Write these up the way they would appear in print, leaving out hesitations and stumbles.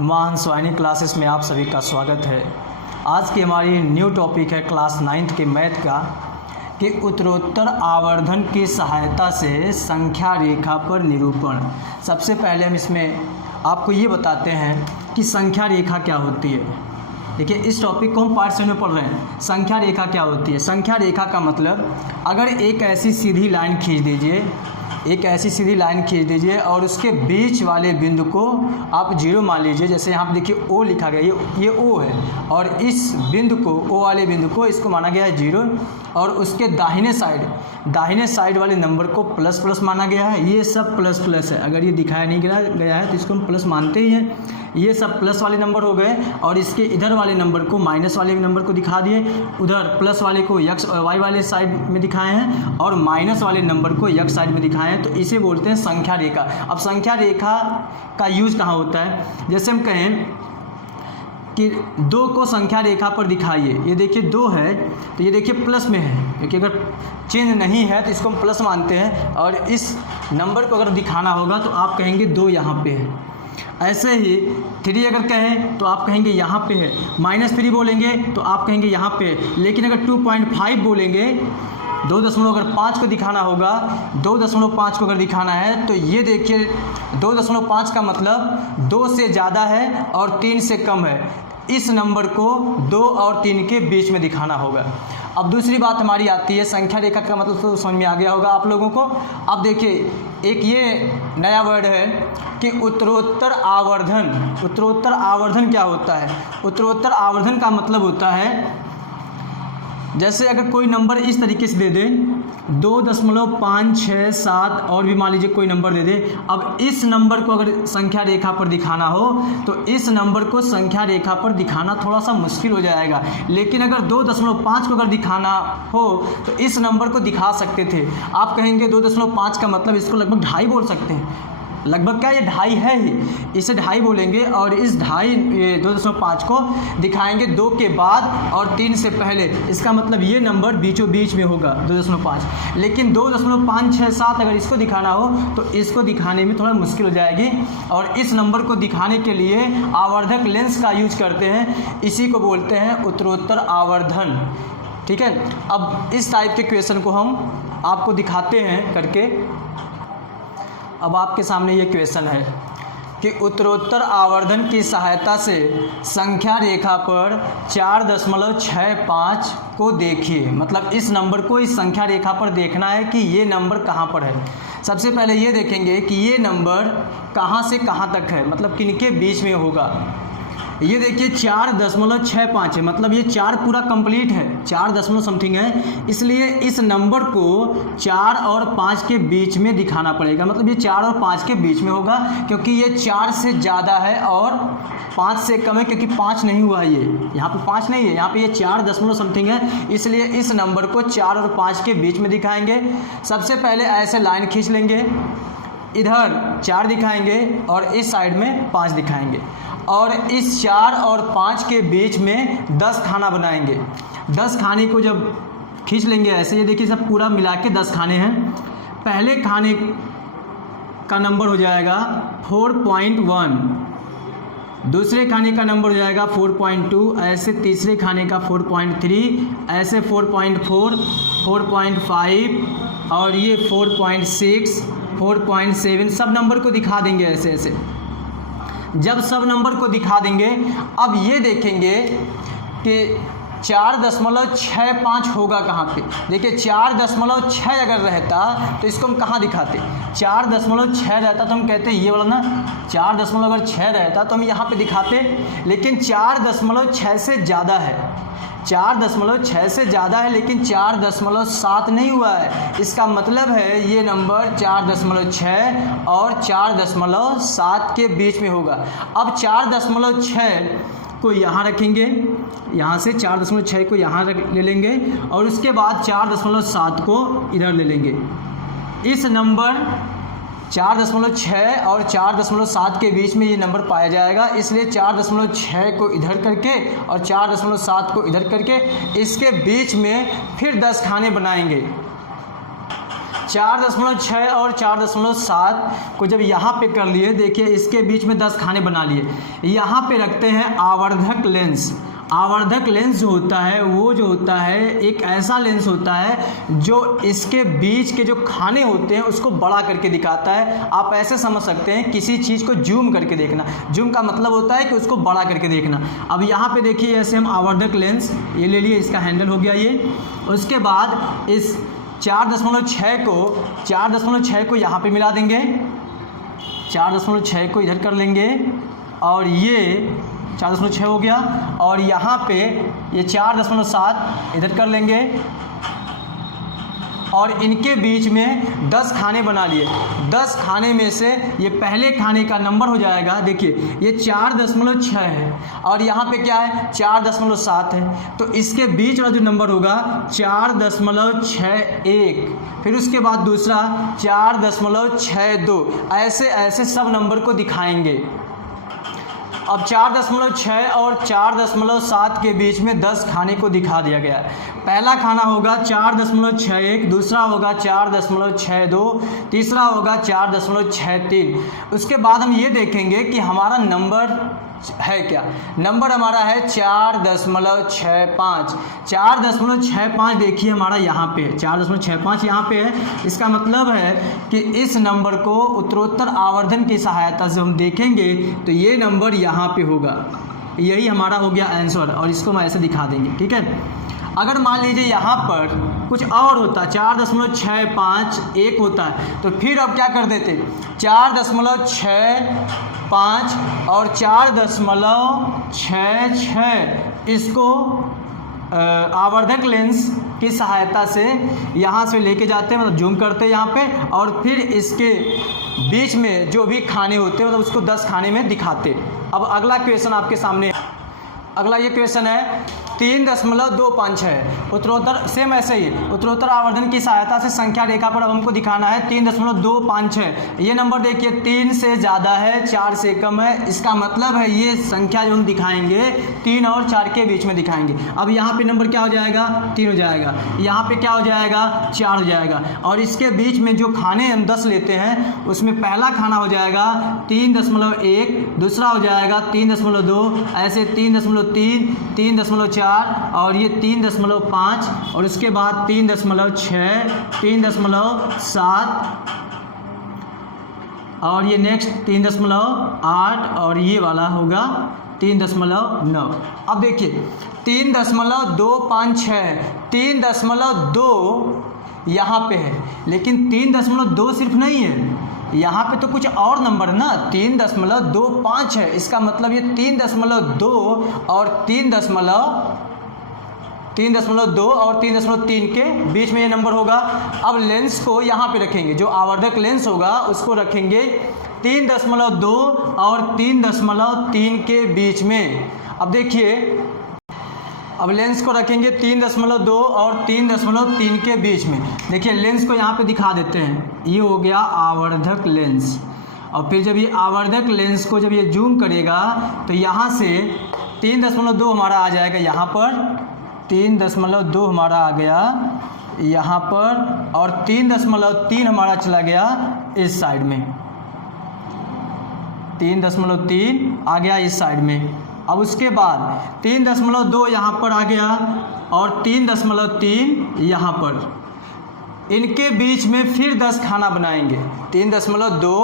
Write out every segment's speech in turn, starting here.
मानसवानी classes में आप सभी का स्वागत है। आज की हमारी न्यू टॉपिक है क्लास 9th के मैथ का कि उत्तरोत्तर आवर्धन की सहायता से संख्या रेखा पर निरूपण। सबसे पहले हम इसमें आपको ये बताते हैं कि संख्या रेखा क्या होती है। देखिए, इस टॉपिक को हम पार्ट 7 में पढ़ रहे हैं। संख्या रेखा क्या होती है? संख्या रेखा का मतलब अगर एक ऐसी सीधी लाइन खींच दीजिए और उसके बीच वाले बिंदु को आप जीरो मान लीजिए। जैसे यहाँ पर देखिए ओ लिखा गया, ये ओ है और इस बिंदु को, ओ वाले बिंदु को, इसको माना गया है जीरो और उसके दाहिने साइड वाले नंबर को प्लस प्लस माना गया है। ये सब प्लस प्लस है, अगर ये दिखाया नहीं गया है तो इसको हम प्लस मानते ही हैं। ये सब प्लस वाले नंबर हो गए और इसके इधर वाले नंबर को, माइनस वाले नंबर को दिखा दिए, उधर प्लस वाले को यक्स वाई वाले साइड में दिखाए हैं और माइनस वाले नंबर को यक्स साइड में दिखाए हैं। तो इसे बोलते हैं संख्या रेखा। अब संख्या रेखा का यूज कहाँ होता है? जैसे हम कहें कि 2 को संख्या रेखा पर दिखाइए। ये देखिए 2 है तो ये देखिए प्लस में है, क्योंकि अगर चिन्ह नहीं है तो इसको हम प्लस मानते हैं और इस नंबर को अगर दिखाना होगा तो आप कहेंगे 2 यहाँ पे है। ऐसे ही 3 अगर कहें तो आप कहेंगे यहाँ पे है। -3 बोलेंगे तो आप कहेंगे यहाँ पे है। लेकिन अगर 2.5 बोलेंगे, 2.5 को दिखाना होगा, 2.5 को अगर दिखाना है तो ये देखिए 2.5 का मतलब 2 से ज़्यादा है और 3 से कम है। इस नंबर को 2 और 3 के बीच में दिखाना होगा। अब दूसरी बात हमारी आती है, संख्या रेखा का मतलब तो समझ में आ गया होगा आप लोगों को। अब देखिए एक ये नया वर्ड है कि उत्तरोत्तर आवर्धन। उत्तरोत्तर आवर्धन क्या होता है? उत्तरोत्तर आवर्धन का मतलब होता है, जैसे अगर कोई नंबर इस तरीके से दे दे, 2.567 और भी मान लीजिए कोई नंबर दे दे। अब इस नंबर को अगर संख्या रेखा पर दिखाना हो तो इस नंबर को संख्या रेखा पर दिखाना थोड़ा सा मुश्किल हो जाएगा। लेकिन अगर 2.5 को अगर दिखाना हो तो इस नंबर को दिखा सकते थे। आप कहेंगे 2.5 का मतलब इसको लगभग 2.5 बोल सकते हैं। लगभग क्या, ये 2.5 है ही, इसे 2.5 बोलेंगे और इस 2.5 को दिखाएंगे 2 के बाद और 3 से पहले। इसका मतलब ये नंबर बीचों बीच में होगा 2.5। लेकिन 2.567 अगर इसको दिखाना हो तो इसको दिखाने में थोड़ा मुश्किल हो जाएगी और इस नंबर को दिखाने के लिए आवर्धक लेंस का यूज करते हैं। इसी को बोलते हैं उत्तरोत्तर आवर्धन। ठीक है, अब इस टाइप के क्वेश्चन को हम आपको दिखाते हैं करके। अब आपके सामने ये क्वेश्चन है कि उत्तरोत्तर आवर्धन की सहायता से संख्या रेखा पर 4.65 को देखिए। मतलब इस नंबर को इस संख्या रेखा पर देखना है कि ये नंबर कहाँ पर है। सबसे पहले ये देखेंगे कि ये नंबर कहाँ से कहाँ तक है, मतलब किनके बीच में होगा। ये देखिए 4.65 है, मतलब ये 4 पूरा कंप्लीट है, 4 दशमलव समथिंग है। इसलिए इस नंबर को 4 और 5 के बीच में दिखाना पड़ेगा। मतलब ये 4 और 5 के बीच में होगा, क्योंकि ये 4 से ज़्यादा है और 5 से कम है, क्योंकि 5 नहीं हुआ है। ये यहाँ पे 5 नहीं है, यहाँ पे ये 4 दशमलव समथिंग है। इसलिए इस नंबर को 4 और 5 के बीच में दिखाएंगे। सबसे पहले ऐसे लाइन खींच लेंगे, इधर 4 दिखाएंगे और इस साइड में 5 दिखाएंगे और इस 4 और 5 के बीच में 10 खाना बनाएंगे। 10 खाने को जब खींच लेंगे ऐसे, ये देखिए सब पूरा मिला के 10 खाने हैं। पहले खाने का नंबर हो जाएगा 4.1, दूसरे खाने का नंबर हो जाएगा 4.2, ऐसे तीसरे खाने का 4.3, ऐसे 4.4, 4.5 और ये 4.6, 4.7, सब नंबर को दिखा देंगे ऐसे ऐसे। जब सब नंबर को दिखा देंगे, अब ये देखेंगे कि 4.65 होगा कहाँ पे। देखिए 4.6 अगर रहता तो इसको हम कहाँ दिखाते? 4.6 रहता तो हम कहते ये वाला ना, 4.6 रहता तो हम यहाँ पे दिखाते। लेकिन 4.6 से ज़्यादा है, 4.6 से ज़्यादा है, लेकिन 4.7 नहीं हुआ है। इसका मतलब है ये नंबर 4.6 और 4.7 के बीच में होगा। अब 4.6 को यहाँ रखेंगे, यहाँ से 4.6 को यहाँ ले लेंगे और उसके बाद 4.7 को इधर ले लेंगे। इस नंबर 4.6 और 4.7 के बीच में ये नंबर पाया जाएगा। इसलिए 4.6 को इधर करके और 4.7 को इधर करके इसके बीच में फिर 10 खाने बनाएंगे। 4.6 और 4.7 को जब यहाँ पे कर लिए, देखिए इसके बीच में 10 खाने बना लिए। यहाँ पे रखते हैं आवर्धक लेंस। आवर्धक लेंस जो होता है वो जो होता है एक ऐसा लेंस होता है जो इसके बीच के जो खाने होते हैं उसको बड़ा करके दिखाता है। आप ऐसे समझ सकते हैं किसी चीज़ को जूम करके देखना। जूम का मतलब होता है कि उसको बड़ा करके देखना। अब यहाँ पे देखिए ऐसे हम आवर्धक लेंस ये ले लिए, इसका हैंडल हो गया ये। उसके बाद इस 4.6 को यहाँ पे मिला देंगे, 4.6 को इधर कर लेंगे और ये 4.6 हो गया, और यहाँ पे ये 4.7 इधर कर लेंगे और इनके बीच में 10 खाने बना लिए। 10 खाने में से ये पहले खाने का नंबर हो जाएगा, देखिए ये 4.6 है और यहाँ पे क्या है 4.7 है, तो इसके बीच वाला जो नंबर होगा 4.61। फिर उसके बाद दूसरा 4.62। ऐसे ऐसे सब नंबर को दिखाएंगे। अब 4.6 और 4.7 के बीच में 10 खाने को दिखा दिया गया है। पहला खाना होगा 4.61, दूसरा होगा 4.62, तीसरा होगा 4.63। उसके बाद हम ये देखेंगे कि हमारा नंबर है क्या। नंबर हमारा है 4.65। 4.65 देखिए हमारा यहाँ पे 4.65 यहाँ पे है। इसका मतलब है कि इस नंबर को उत्तरोत्तर आवर्धन की सहायता से हम देखेंगे तो ये नंबर यहाँ पे होगा। यही हमारा हो गया आंसर और इसको हम ऐसे दिखा देंगे, ठीक है। अगर मान लीजिए यहाँ पर कुछ और होता 4.65 होता है तो फिर अब क्या कर देते 4.65 और 4.66 इसको आवर्धक लेंस की सहायता से यहाँ से लेके जाते हैं, मतलब जूम करते हैं यहाँ पे, और फिर इसके बीच में जो भी खाने होते हैं मतलब उसको 10 खाने में दिखाते। अब अगला क्वेश्चन आपके सामने, अगला ये क्वेश्चन है 3.256 है। उत्तरोत्तर सेम ऐसे ही उत्तरोत्तर आवर्धन की सहायता से संख्या रेखा पर अब हमको दिखाना है 3.256। ये नंबर देखिए 3 से ज़्यादा है 4 से कम है। इसका मतलब है ये संख्या जो हम दिखाएंगे 3 और 4 के बीच में दिखाएंगे। अब यहाँ पे नंबर क्या हो जाएगा 3 हो जाएगा, यहाँ पे क्या हो जाएगा 4 हो जाएगा, और इसके बीच में जो खाने हम 10 लेते हैं उसमें पहला खाना हो जाएगा 3.1, दूसरा हो जाएगा 3.2, ऐसे 3.3, 3.4 और ये 3.5 और उसके बाद 3.6, 3.7 और ये नेक्स्ट 3.8 और ये वाला होगा 3.9। अब देखिए 3.256, 3.2 यहाँ पे है, लेकिन 3.2 सिर्फ नहीं है, यहाँ पे तो कुछ और नंबर ना 3.25 है। इसका मतलब ये 3.2 और 3.2 और 3.3 के बीच में ये नंबर होगा। अब लेंस को यहाँ पे रखेंगे, जो आवर्धक लेंस होगा उसको रखेंगे 3.2 और 3.3 के बीच में। अब देखिए अब लेंस को रखेंगे 3.2 और 3.3 के बीच में। देखिए लेंस को यहाँ पे दिखा देते हैं, ये हो गया आवर्धक लेंस। और फिर जब ये आवर्धक लेंस को जब ये जूम करेगा तो यहाँ से 3.2 हमारा आ जाएगा, यहाँ पर 3.2 हमारा आ गया यहाँ पर, और 3.3 हमारा चला गया इस साइड में, 3.3 आ गया इस साइड में। अब उसके बाद 3.2 यहाँ पर आ गया और 3.3 यहाँ पर। इनके बीच में फिर 10 खाना बनाएंगे, 3.2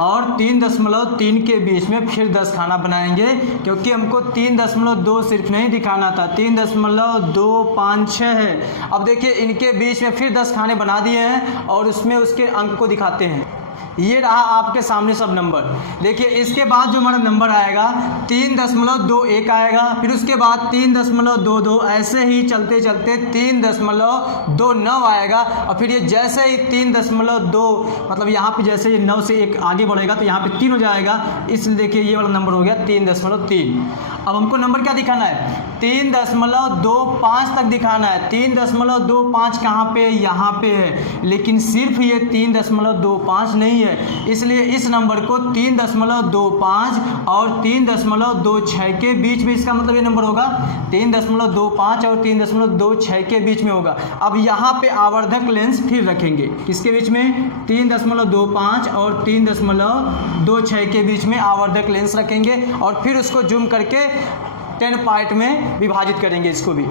और 3.3 के बीच में फिर 10 खाना बनाएंगे, क्योंकि हमको 3.2 सिर्फ नहीं दिखाना था, 3.256 है। अब देखिए इनके बीच में फिर 10 खाने बना दिए हैं और उसमें उसके अंक को दिखाते हैं। ये रहा आपके सामने सब नंबर। देखिए इसके बाद जो हमारा नंबर आएगा 3.21 आएगा, फिर उसके बाद 3.22, ऐसे ही चलते चलते 3.29 आएगा, और फिर ये जैसे ही 3.2 मतलब यहाँ पे जैसे ये 9 से 1 आगे बढ़ेगा तो यहाँ पे 3 हो जाएगा, इसलिए देखिए ये वाला नंबर हो गया 3.3। अब हमको नंबर क्या दिखाना है 3.25 तक दिखाना है। 3.25 कहाँ पे? यहाँ पे है, लेकिन सिर्फ ये 3.25 नहीं है, इसलिए इस नंबर को 3.25 और 3.26 के बीच में, इसका मतलब ये नंबर होगा 3.25 और 3.26 के बीच में होगा। अब यहाँ पे आवर्धक लेंस फिर रखेंगे, किसके बीच में? 3.25 और 3.26 के बीच में आवर्धक लेंस रखेंगे और फिर उसको जूम करके 10 पार्ट में विभाजित करेंगे। इसको भी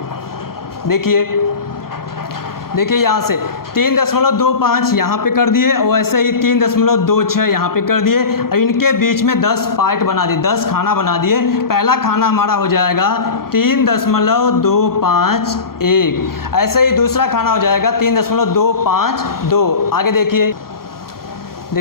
देखिए यहाँ से 3.25 यहाँ पे कर दिए और वैसे ही 3.26 यहाँ पे कर दिए। इनके बीच में 10 पार्ट बना दिए, 10 खाना बना दिए। पहला खाना हमारा हो जाएगा 3.251। ऐसे ही दूसरा खाना हो जाएगा 3.252। आगे देखिए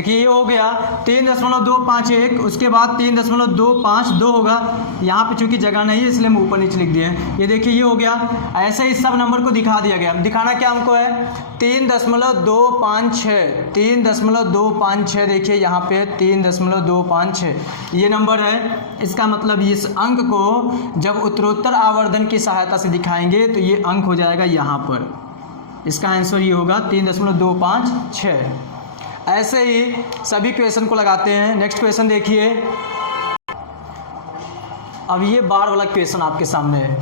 ये हो गया 3.251, उसके बाद 3.252 होगा। यहाँ पे चूंकि जगह नहीं है इसलिए हम ऊपर नीचे लिख दिए हैं। ये देखिए ये हो गया। ऐसे ही सब नंबर को दिखा दिया गया। दिखाना क्या हमको है? 3.256 देखिए यहाँ पे 3.256 ये नंबर है। इसका मतलब इस अंक को जब उत्तरोत्तर आवर्धन की सहायता से दिखाएंगे तो ये अंक हो जाएगा यहाँ पर। इसका आंसर ये होगा 3.256। ऐसे ही सभी क्वेश्चन को लगाते हैं। नेक्स्ट क्वेश्चन देखिए। अब ये बार वाला क्वेश्चन आपके सामने है।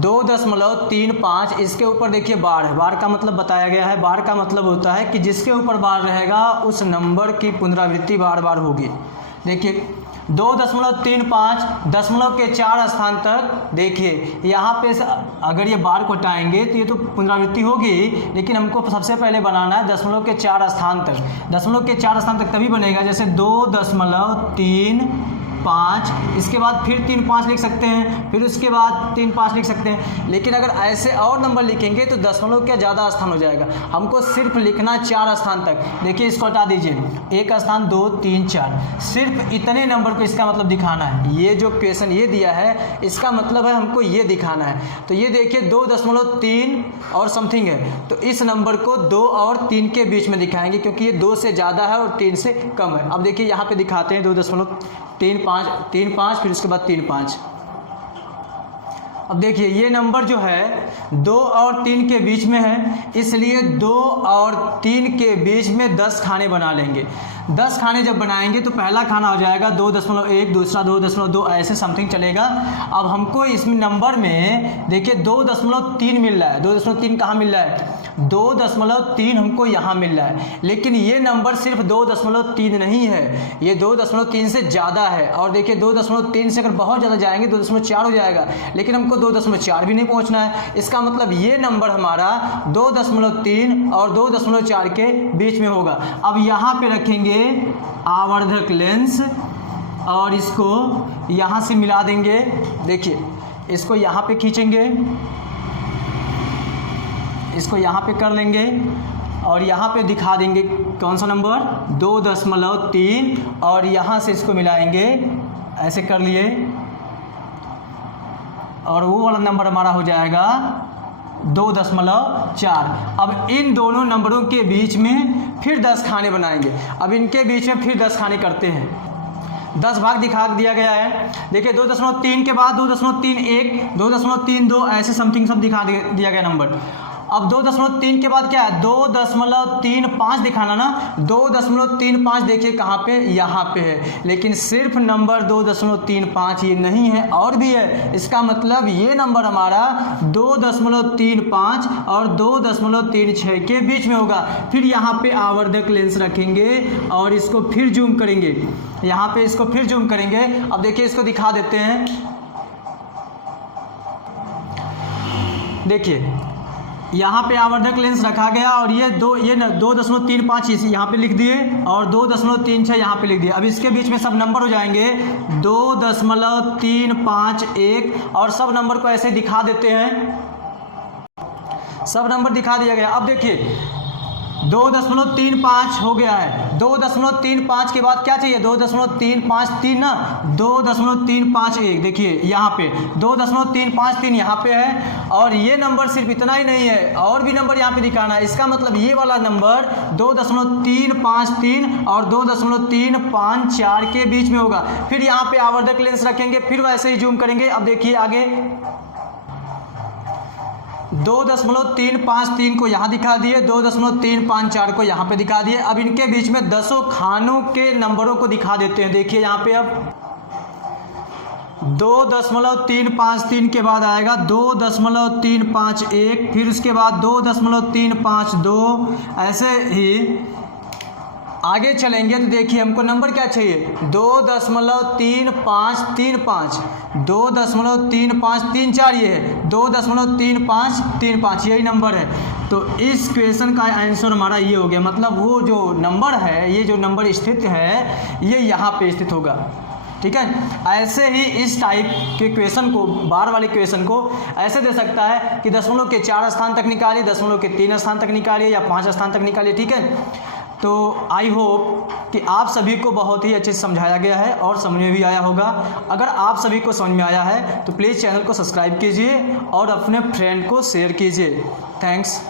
2.35, इसके ऊपर देखिए बार है। बार का मतलब बताया गया है। बार का मतलब होता है कि जिसके ऊपर बार रहेगा उस नंबर की पुनरावृत्ति बार बार होगी। देखिए 2.35 दशमलव के 4 स्थान तक, देखिए यहाँ पे अगर ये बार को हटाएंगे तो ये तो पुनरावृत्ति होगी, लेकिन हमको सबसे पहले बनाना है दशमलव के 4 स्थान तक। दशमलव के 4 स्थान तक तभी बनेगा जैसे 2.35, इसके बाद फिर 35 लिख सकते हैं, फिर उसके बाद 35 लिख सकते हैं। लेकिन अगर ऐसे और नंबर लिखेंगे तो दशमलव के ज़्यादा स्थान हो जाएगा। हमको सिर्फ लिखना 4 स्थान तक। देखिए इसको हटा दीजिए, 1 स्थान 2 3 4, सिर्फ इतने नंबर को इसका मतलब दिखाना है। ये जो क्वेश्चन ये दिया है इसका मतलब है हमको ये दिखाना है। तो ये देखिए 2.3 और समथिंग है, तो इस नंबर को 2 और 3 के बीच में दिखाएंगे क्योंकि ये 2 से ज़्यादा है और 3 से कम है। अब देखिए यहाँ पे दिखाते हैं 2.35 फिर उसके बाद 35। अब देखिए ये नंबर जो है 2 और 3 के बीच में है, इसलिए 2 और 3 के बीच में 10 खाने बना लेंगे। 10 खाने जब बनाएंगे तो पहला खाना हो जाएगा 2.1, दूसरा 2.2, ऐसे समथिंग चलेगा। अब हमको इस नंबर में देखिए 2.3 मिल रहा है। 2.3 कहाँ मिल रहा है? 2.3 हमको यहाँ मिल रहा है, लेकिन ये नंबर सिर्फ 2.3 नहीं है, ये 2.3 से ज़्यादा है। और देखिए 2.3 से अगर बहुत ज़्यादा जाएंगे 2.4 हो जाएगा, लेकिन हमको 2.4 भी नहीं पहुँचना है। इसका मतलब ये नंबर हमारा 2.3 और 2.4 के बीच में होगा। अब यहाँ पे रखेंगे आवर्धक लेंस और इसको यहाँ से मिला देंगे। देखिए इसको यहाँ पे खींचेंगे, इसको यहाँ पे कर लेंगे और यहाँ पे दिखा देंगे कौन सा नंबर 2.3 और यहाँ से इसको मिलाएंगे, ऐसे कर लिए और वो वाला नंबर हमारा हो जाएगा 2.4। अब इन दोनों नंबरों के बीच में फिर 10 खाने बनाएंगे। अब इनके बीच में फिर 10 खाने करते हैं। 10 भाग दिखा दिया गया है। देखिए 2.3 के बाद 2.31, 2.32, ऐसे समथिंग सब दिखा दिया गया नंबर। अब 2.3 के बाद क्या है? 2.35 दिखाना ना। 2.35 देखिए कहाँ पे? यहाँ पे है, लेकिन सिर्फ नंबर 2.35 ये नहीं है, और भी है। इसका मतलब ये नंबर हमारा 2.35 और 2.36 के बीच में होगा। फिर यहाँ पे आवर्धक लेंस रखेंगे और इसको फिर जूम करेंगे, यहाँ पे इसको फिर जूम करेंगे। अब देखिए इसको दिखा देते हैं। देखिए यहाँ पे आवर्धक लेंस रखा गया और ये 2.35 यहाँ पे लिख दिए और 2.36 यहाँ पे लिख दिए। अब इसके बीच में सब नंबर हो जाएंगे 2.351 और सब नंबर को ऐसे दिखा देते हैं। सब नंबर दिखा दिया गया। अब देखिए 2.35 हो गया है। 2.35 के बाद क्या चाहिए? 2.353 ना, 2.351 देखिए यहाँ पे 2.353 यहाँ पे है। और ये नंबर सिर्फ इतना ही नहीं है, और भी नंबर यहाँ पे दिखाना है। इसका मतलब ये वाला नंबर 2.353 और 2.354 के बीच में होगा। फिर यहाँ पे आवर्धक लेंस रखेंगे, फिर वैसे ही जूम करेंगे। अब देखिए आगे 2.353 को यहाँ दिखा दिए, 2.354 को यहाँ पे दिखा दिए। अब इनके बीच में 10 खानों के नंबरों को दिखा देते हैं। देखिए यहाँ पे अब 2.353 के बाद आएगा 2.351, फिर उसके बाद 2.352, ऐसे ही आगे चलेंगे तो देखिए हमको नंबर क्या चाहिए, 2.3535, 2.3534, ये है 2.3535, यही नंबर है। तो इस क्वेश्चन का आंसर हमारा ये हो गया, मतलब वो जो नंबर है, ये जो नंबर स्थित है ये यहाँ पे स्थित होगा। ठीक है, ऐसे ही इस टाइप के क्वेश्चन को, बार वाले क्वेश्चन को ऐसे दे सकता है कि दशमलव के 4 स्थान तक निकालिए, दशमलव के 3 स्थान तक निकालिए या 5 स्थान तक निकालिए। ठीक है, तो आई होप कि आप सभी को बहुत ही अच्छे से समझाया गया है और समझ में भी आया होगा। अगर आप सभी को समझ में आया है तो प्लीज़ चैनल को सब्सक्राइब कीजिए और अपने फ्रेंड को शेयर कीजिए। थैंक्स।